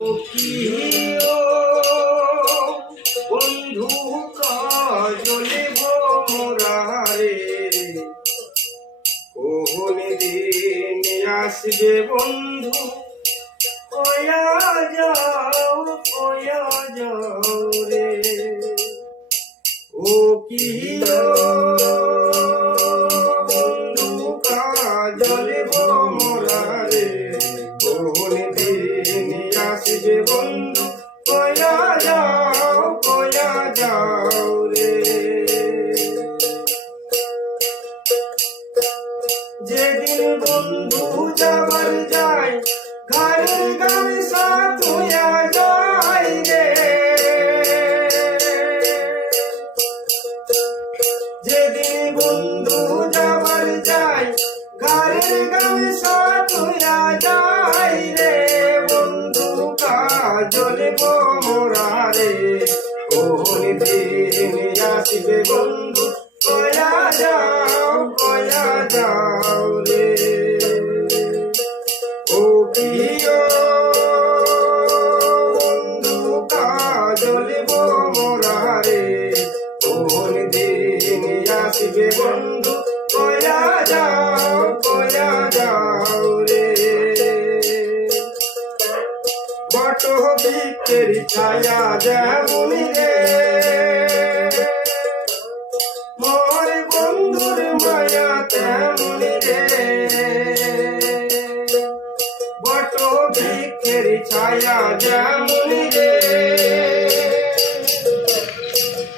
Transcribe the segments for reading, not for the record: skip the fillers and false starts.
প্রিয় বন্ধু কাজলে মোরারে কোন দিন আসবে বন্ধু কয়া যাও রে ও প্রিয় বন্ধু কাজলে মোরারে কোন দিন আসবে বন্ধু কয়া যাও রে যেদিন বন্ধু যাবার যায় ঘরে ঘরে সাথ হইয়া যায় রে যেদিন বন্ধু যাবার যায় ঘরে ঘরে সাথ হইয়া যায় রে বন্ধু কাজলে মোরারে কোন দিন আসবে বন্ধু কয়া যাও রে ও প্রিয় বন্ধু কাজলে মোরারে কোন দিন আসবে বন্ধু কয়া যাও রে বট বৃক্ষের ছায়া যেমন রে মোর বন্ধুর মায়া তেমন রে বট বৃক্ষের ছায়া যেমন রে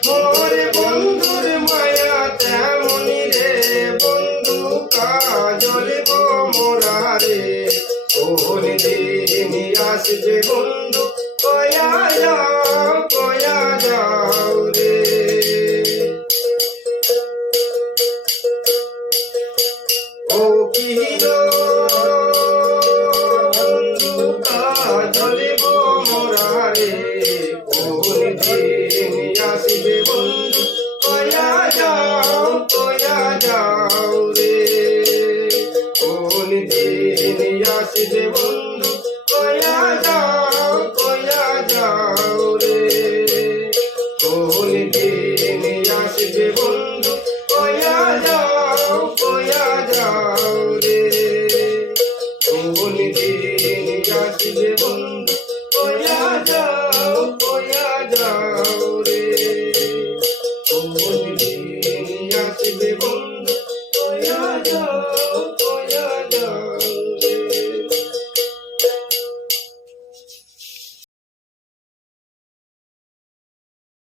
মোর বন্ধুর মায়া তেমন রে বন্ধু কাজলে মোরারে কোন দিন আসবে বন্ধু কয়া যাও